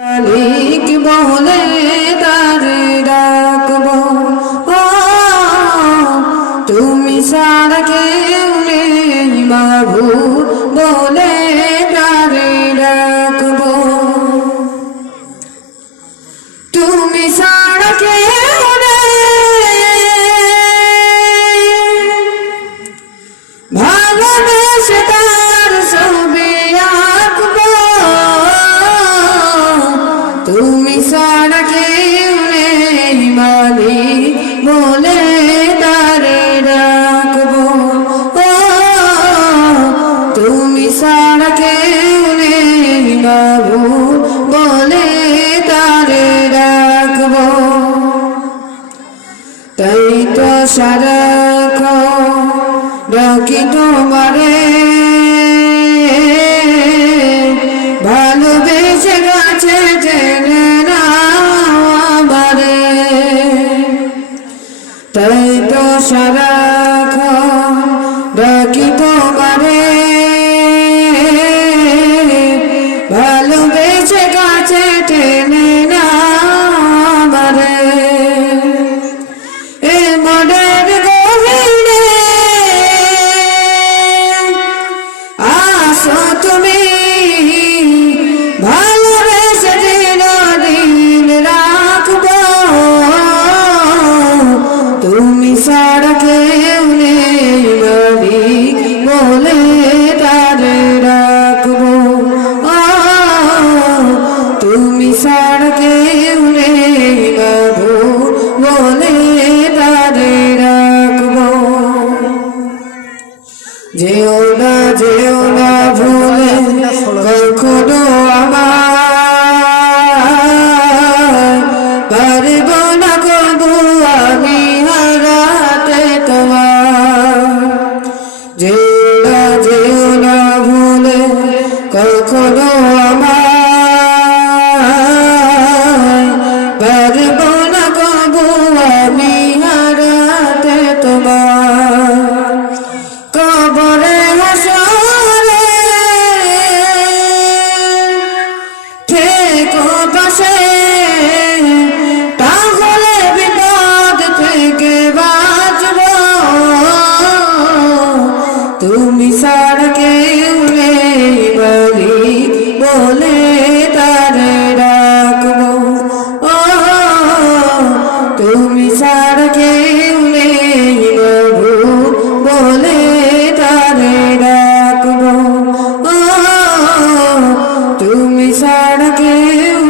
মালিক বলে তারে ডাকবো, ও তুমি ছাড়া কেউ নেই মাবুদ বলে তারে ডাকবো, তুমি ছাড়া কেউ নেই ভালোবেসে তার ছবি আঁকবো, তুমি ছাড়া কেউ নেই মালিক বলে তারে ডাকবো, ও তুমি ছাড়া কেউ নেই মাবুদ বলে তারে ডাকবো। তাই তো সারাক্ষণ ডাকি তোমারে